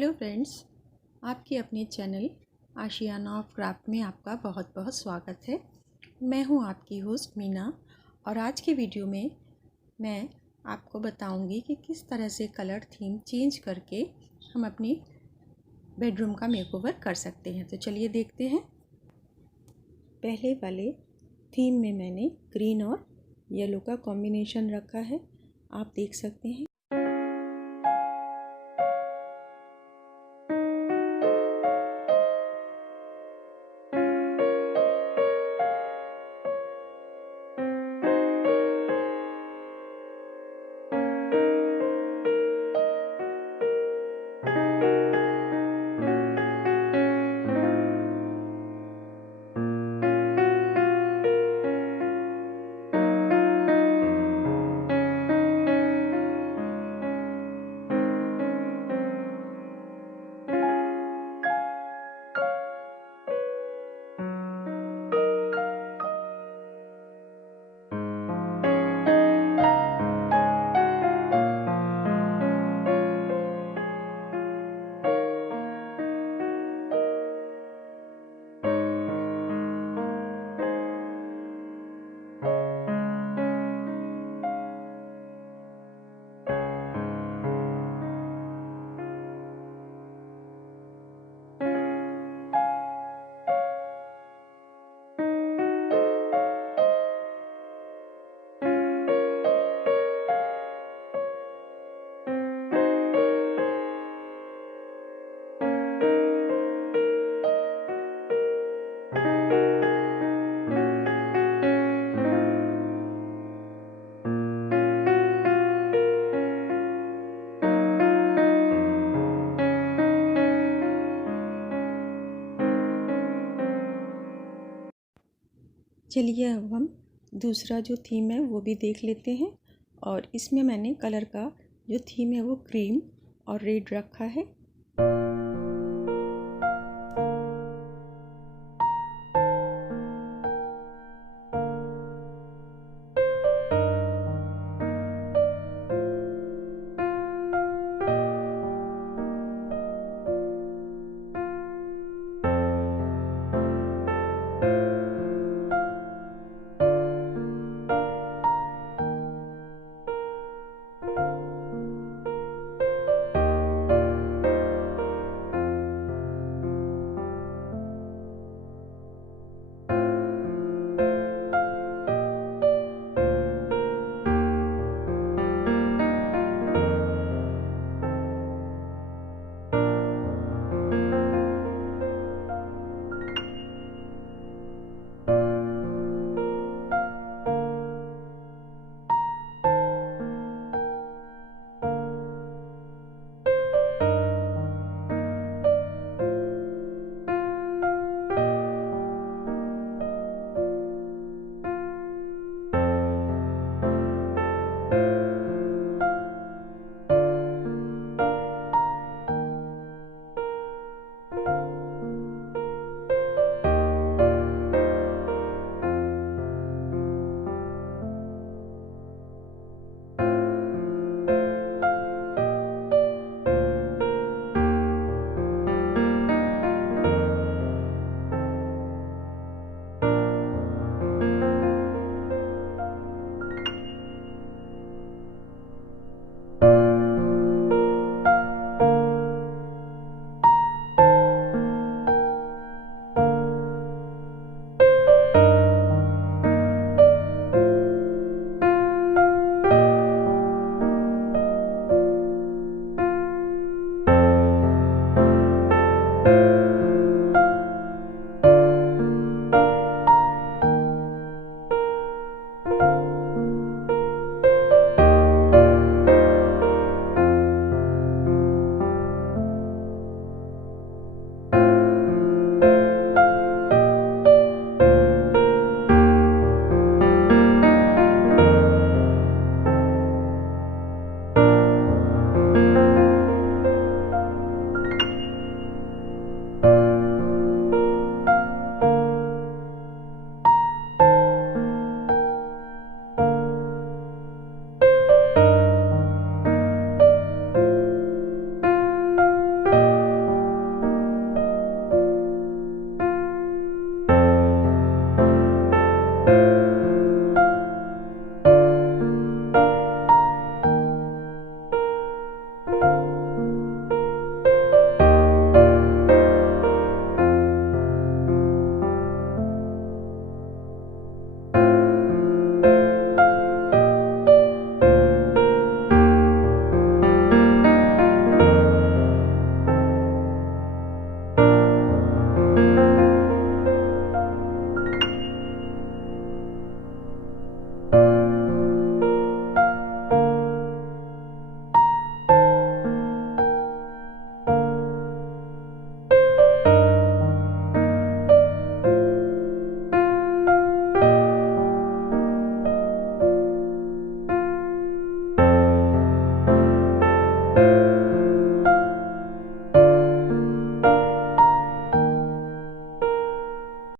Hello friends, आपके अपने channel Ashiana of craft में आपका बहुत बहुत स्वागत है। मैं हूं आपकी होस्ट मीना और आज की वीडियो में मैं आपको बताऊंगी कि किस तरह से कलर थीम चेंज करके हम अपनी बेडरूम का मेकओवर कर सकते हैं। तो चलिए देखते हैं। पहले वाले थीम में मैंने ग्रीन और येलो का कॉम्बिनेशन रखा है, आप देख सकते हैं। चलिए अब हम दूसरा जो थीम है वो भी देख लेते हैं। और इसमें मैंने कलर का जो थीम है वो क्रीम और रेड रखा है।